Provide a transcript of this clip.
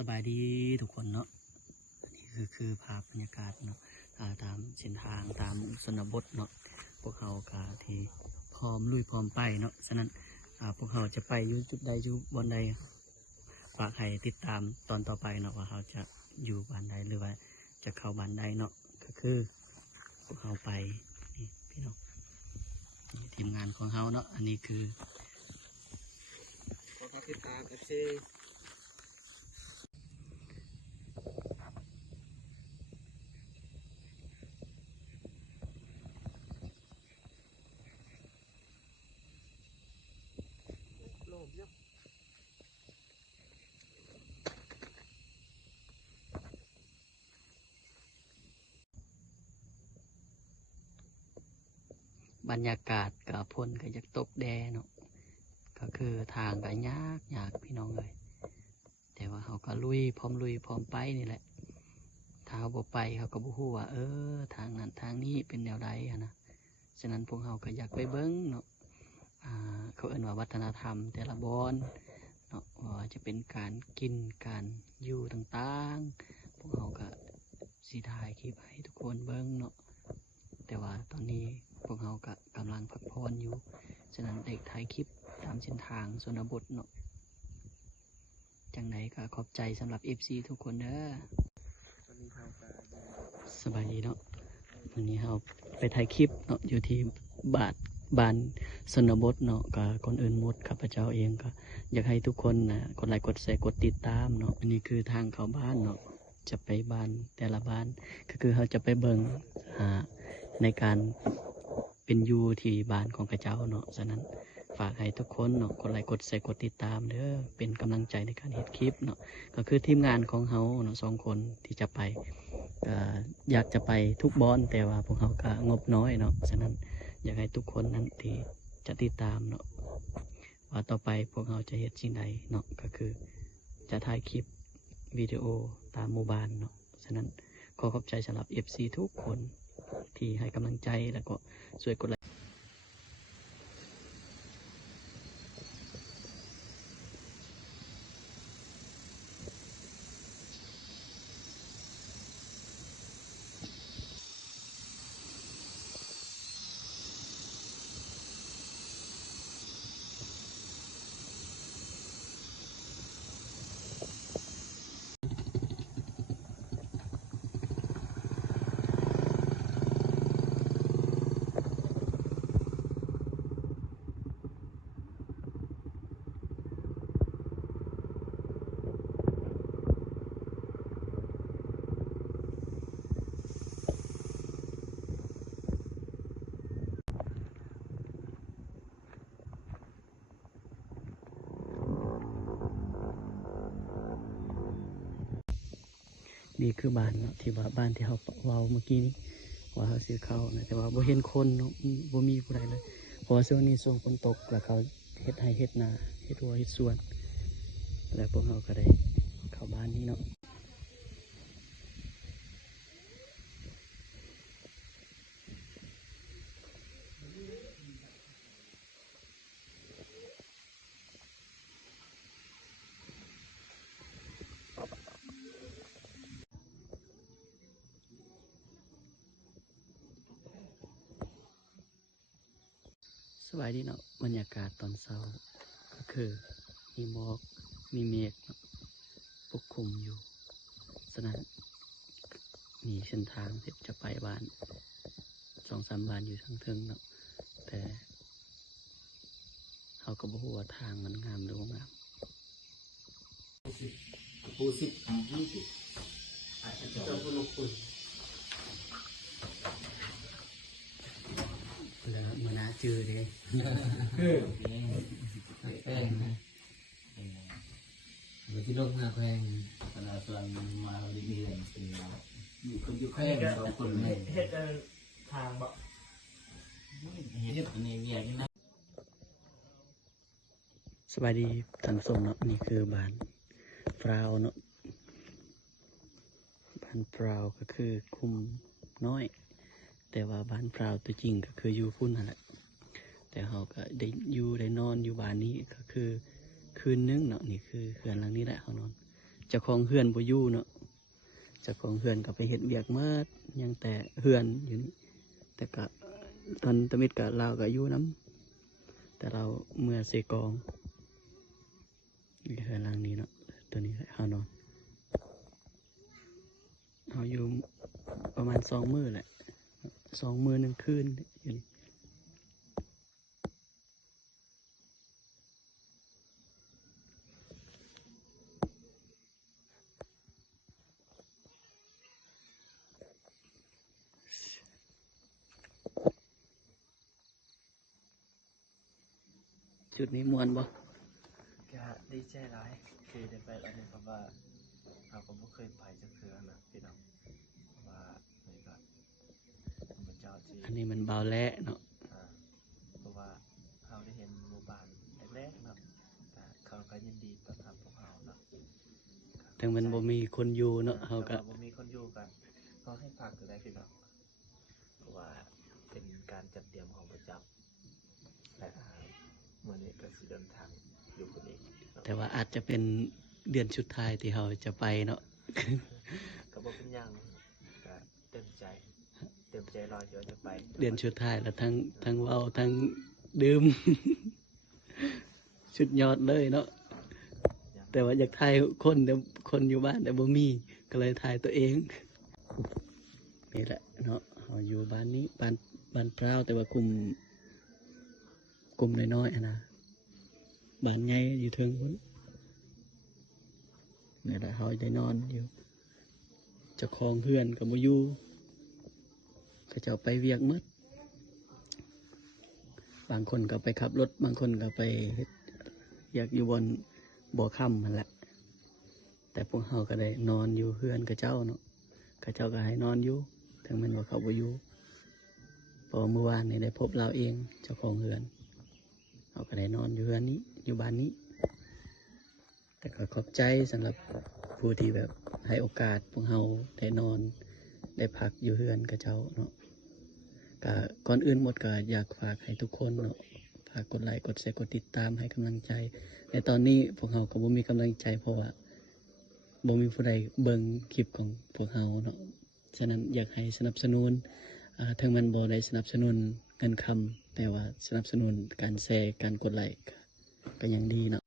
สบายดีทุกคนเนาะนี่คือภาพบรรยากาศเนาะตามเส้นทางตามชนบทเนาะพวกเขาก็ที่พร้อมลุยพร้อมไปเนาะฉะนั้นพวกเขาจะไปอยู่จุดใดอยู่บนใดฝากให้ติดตามตอนต่อไปเนาะว่าเขาจะอยู่บ้านใดหรือว่าจะเข้าบ้านใดเนาะก็คือพวกเขาไปนี่พี่น้องนี่ทีมงานของเขาเนาะอันนี้คือขอติดตามFC โลภเยอะบรรยากาศกับพ่นก็อยากตกแดดเนาะก็คือทางก็ยากพี่น้องเลยแต่ว่าเขาก็ลุยพร้อมไปนี่แหละถ้าเขาบ่ไปเขาก็บ่ฮู้ว่าทางนั้นทางนี้เป็นแนวใดนะฉะนั้นพวกเขาก็อยากไปเบิ้งเนาะเขาเอ่นว่าวัฒนธรรมแต่ละบอนเนาะว่าจะเป็นการกินการอยู่ต่างๆพวกเขาก็สิถ่ายคลิปให้ทุกคนเบิ้งเนาะแต่ว่าตอนนี้พวกเขาก็กำลังพักผ่อนอยู่ฉะนั้นได้ถ่ายคลิปตามเส้นทางชนบทเนาะจังไหนก็ขอบใจสำหรับ FC ทุกคนเด้อวันนี้ทางการสบายดีเนาะวันนี้เราไปถ่ายคลิปเนาะอยู่ที่บ้านชนบทเนาะกับคนอื่นหมดข้าพเจ้าเองก็อยากให้ทุกคนนะกดไลค์กดแชร์กดติดตามเนาะอันนี้คือทางเข้าบ้านเนาะจะไปบ้านแต่ละบ้านก็คือเขาจะไปเบิ่งในการเป็นอยู่ที่บ้านของข้าเจ้าเนาะฉะนั้นฝากให้ทุกคนเนาะกดไลค์กดแชร์กดติดตามเด้อเป็นกำลังใจในการเฮ็ดคลิปเนาะก็คือทีมงานของเขาเนาะ2 คนที่จะไปอยากจะไปทุกบอนแต่ว่าพวกเขาก็งบน้อยเนาะฉะนั้นอยากให้ทุกคนนั้นที่จะติดตามเนาะว่าต่อไปพวกเขาจะเฮ็ดสิ่งใดเนาะก็คือจะถ่ายคลิปวิดีโอตามหมู่บ้านเนาะฉะนั้นขอขอบใจสำหรับ FC ทุกคนที่ให้กำลังใจแล้วก็ช่วยกดไลค์นี่คือบ้านเนาะที่ว่าบ้านที่เขาเว้าเมื่อกี้นี้ว่าเขาซื้อเข้านะแต่ว่าบ่เห็นคนเนาะบ่มีผู้ใดเลยเพราะว่าช่วงนี้ช่วงฝนตกแล้วเขาเฮ็ดไร่เฮ็ดนาเฮ็ดหัวเฮ็ดสวนแล้วพวกเขาก็ได้เข้าบ้านนี้เนาะสบายดีเนาะบรรยากาศตอนเช้าก็คือมีหมอกมีเมฆปกคลุมอยู่ฉะนั้นมีเส้นทางที่จะไปบ้าน2-3บ้านอยู่ทางเทิงเนาะแต่เขาก็บ่ฮู้ว่าทางมันงามหรือบ่งามปูสิบ20อาจจะเจ้าผู้ลงทุนแล้วมานาจือเด้แป้งนะเดี๋ยวที่ลงมาแพงตลาดส่วนมาดีๆเลยอยู่คนอยู่แค่2 คนเลยเฮ็ดทางบ่เฮ็ดอันนี้เวียกนี่นะสบายดีท่านผู้ชมเนาะนี่คือบ้านฟราวเนาะบ้านฟราวก็คือคุมน้อยแต่ว่าบ้านฟราวตัวจริงก็คืออยู่พุ่นนั่นแหละแต่เขาก็ได้อยู่ได้นอนอยู่บ้านนี้ก็คือคืนนึงเนาะนี่คือเขื่อนหลังนี้แหละเขานอน จ้าของเฮือนบ่อยู่เนาะเจ้าของเฮือนก็ไปเฮ็ดเวียกเมิดยังแต่เฮือนอยู่นี่แต่ก็ตอนตะมิดก็เราก็อยู่นํแต่เราเมื่อเสกองนี่คือหลังนี้เนาะตัวนี้เฮานอนเฮาอยู่ประมาณ2 มื้อแหละ2 มื้อ1 คืนอยู่นี่จุดนี้ม่วนบ่ ก็ดีใจหลายคือได้ไปแล้วเนี่ยเพราะว่าเราก็ไม่เคยไปจักเทื่อนะพี่น้องเพราะว่านี่ก็พระเจ้าที่ อันนี้มันเบาและเนาะ เพราะว่าเราได้เห็นหมู่บ้านแรกๆเนาะแต่เขาก็ยินดีต้อนรับพวกเราเนาะ ถึงมันบ่มีคนอยู่เนาะเฮาก็ แต่ว่มีคนอยู่กันเขาให้พักก็ได้พี่น้องเพราะว่าเป็นการจัดเตรียมของพระเจ้าและเมื่อนี้ก็สิเดินทางอยู่คนนี้ แต่ว่าอาจจะเป็นเดือนสุดท้ายที่เราจะไปเนาะ ก็บอกเป็นอย่างก็เต็มใจรอเดี๋ยวจะไป เดือนสุดท้ายแล้วทั้งเว้าทั้งดื่ม สุดยอดเลยเนาะแต่ว่าอยากถ่ายคนแต่คนอยู่บ้านแต่บ่มีก็เลยถ่ายตัวเองนี่แหละเนาะเราอยู่บ้านนี้บ้านเปล่าแต่ว่ากลุ่มน้อยๆอะนะบ้านใหญ่อยู่เทิงพุ่นนี่แหละเราได้นอนอยู่เจ้าของเพื่อนก็บ่อยู่ก็จะไปเวียกหมดบางคนก็ไปขับรถบางคนก็ไปเฮ็ดอยากอยู่บนบ่อค่ำนั่นแหละแต่พวกเราก็ได้นอนอยู่เพื่อนกับเจ้าเนาะกับเจ้าก็ให้นอนอยู่ถึงมันว่าเขาบ่อยู่เพอเมื่อวานนี่ได้พบเราเองเจ้าของเฮือนเราก็ได้นอนอยู่เฮือนนี้อยู่บ้านนี้ แต่ก็ขอบใจสำหรับผู้ที่แบบให้โอกาสพวกเราได้นอนได้พักอยู่เฮือนกับเจ้าเนาะก็ก่อนอื่นหมดก็อยากฝากให้ทุกคนเนาะฝากกดไลค์กดแชร์กดติดตามให้กำลังใจในตอนนี้พวกเราก็บ่มีกำลังใจเพราะว่าบ่มีผู้ใดเบิ่งคลิปของพวกเราเนาะฉะนั้นอยากให้สนับสนุนถึงมันบ่ได้สนับสนุนเงินคำแต่ว่าสนับสนุนการแชร์การกดไลค์ก็ยังดีเนาะ